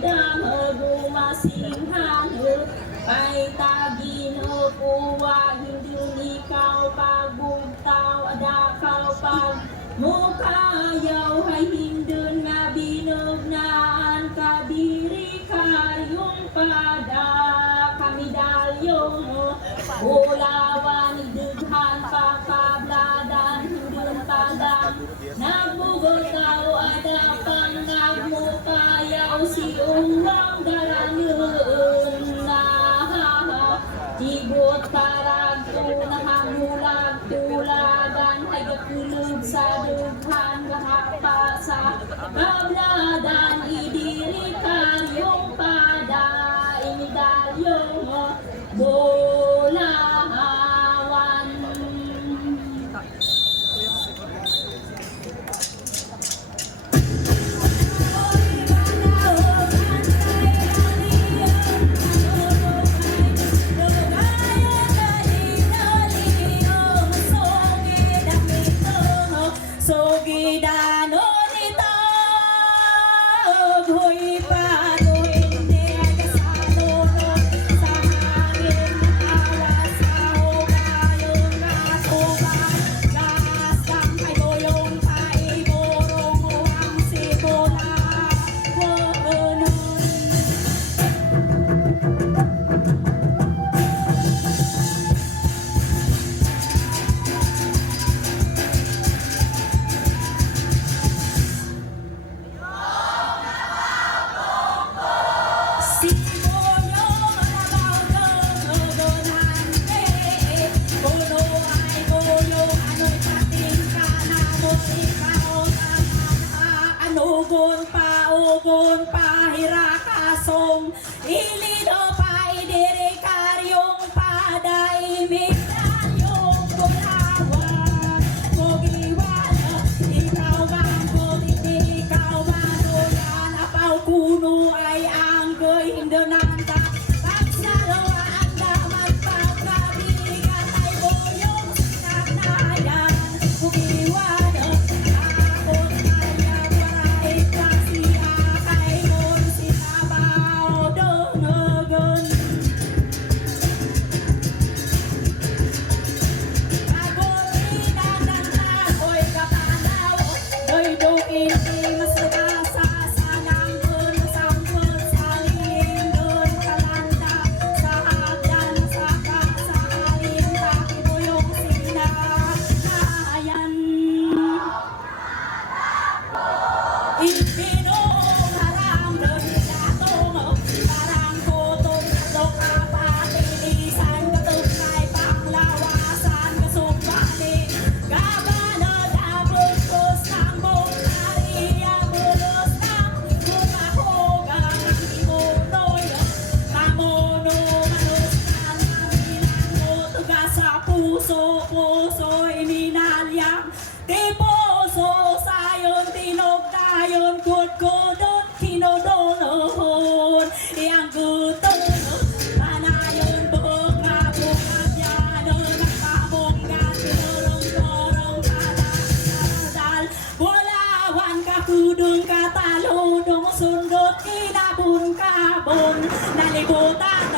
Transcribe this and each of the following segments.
dam gumasinghan Pay tagin puwa hindi ikaw pagbugtaw adakaw pag mukayaw hay hindun nga binugnaan kadiri kayong pada kamidalyong ulawan idughan pakabladan hindun padang nagbugotaw adapang nagmukayaw si umang daranun na tibot karag tunahamulag tulagan ay gakulog sa dughan gahapa sa kabladan idiri karyong pada imidalyong bulawan. Ugon pa hirakasong ilido pa idiri karyong paday midalyong bulawan mogiwan ikaw bang kuliti ikaw manuyan apaw kuno ay ang goy hindonanda pagsalawa ang damat pagkabigat ay boyong sinagnayan mogiwan puso iminalyang ti puso sayon tinogdayon kudkudon kinodolon iyang guton panayon buk ngabukadyanon nakabonggan tinurong-turong kadal bulawan kakudong kataludong sundot kinabun kabon nalibutan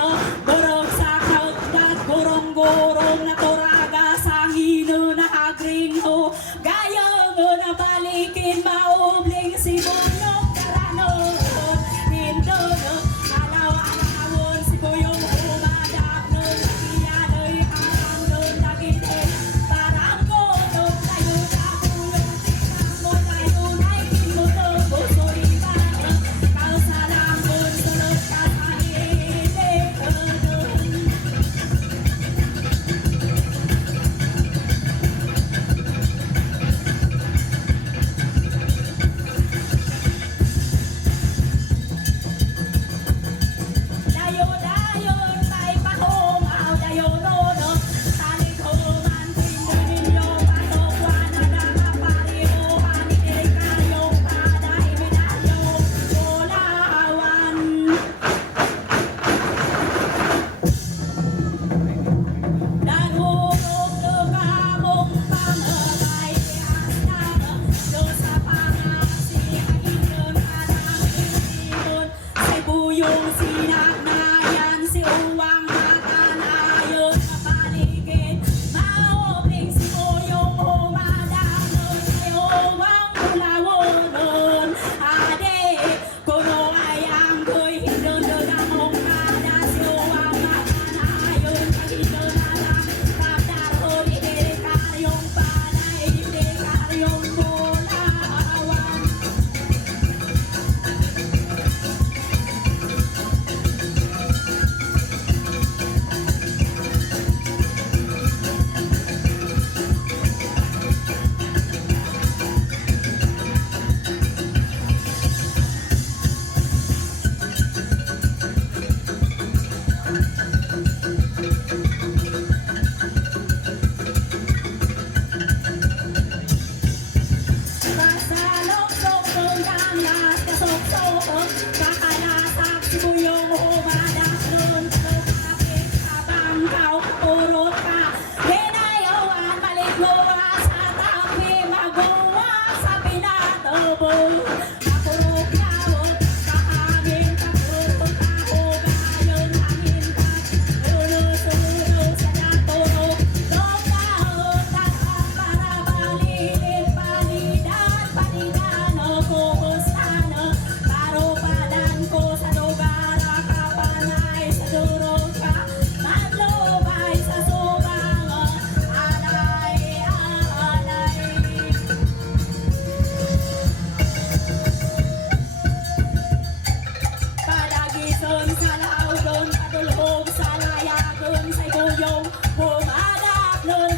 borog sa kagdat gorong-gorong na toraga sa hino na agringo gayong na balikin maubling si Bunong Karanon Hindon alaw-alawon si Boyong umadap nun nakiyanoy harang nun nagitin parang godong tayo na bulong tinang mo tayo na ikinudong busoy ba kausalang mun sunod ka sa hindi buyong sinaknayan, si uwang matanayon sa paligid. Maoping si uyong humadanon, ay uwang mulawonon. Adik, kuno ay anggoy, hindon-don ang ongkada, si uwang matanayon, pagindon na lang, kapdarhon, idikaryong panay, idikaryong mulawan. Kasalok-sok-sok ang las kasok-sok, kakalasak si buyong humadanon, lumapit habang kau urot ka. Hinayawan, maligluwa sa tabi, maguwa sa pinatubo. Makurog yawot, kahangin, pagurot, kahugayon, hangin ka. Lulus-ulus sa natulog, tongkahot, tatak para balilin, palidan, palidan, o kumusta na. Parupadan ko sa lugar, kapanay sa durog ka. Manlubay sa subang, alay, alay. Padagison sa laudon, padulhog sa layagon, sa buyong, humadaklon,